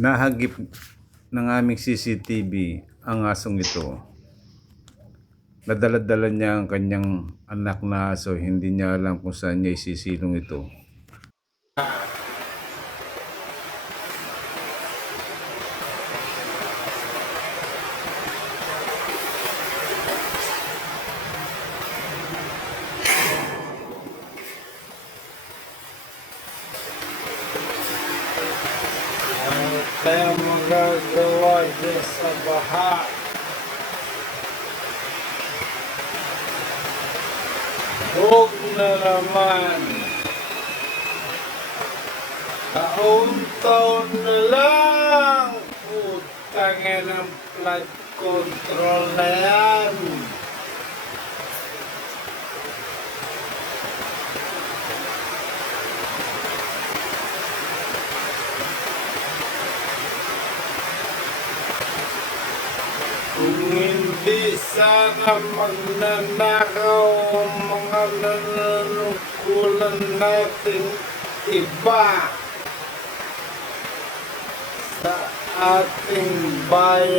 Nahagip ng aming CCTV ang asong ito. Nadala-dala niya ang kanyang anak na aso. Hindi niya alam kung saan niya isisilong ito. Kaya magagawa dyan sa baha. Huwag na naman. Taon-taon na lang. Putangin ang flood control na yan. Kung hindi sana magnanakaw ang mga nanunungkulan natin iba sa ating bayan.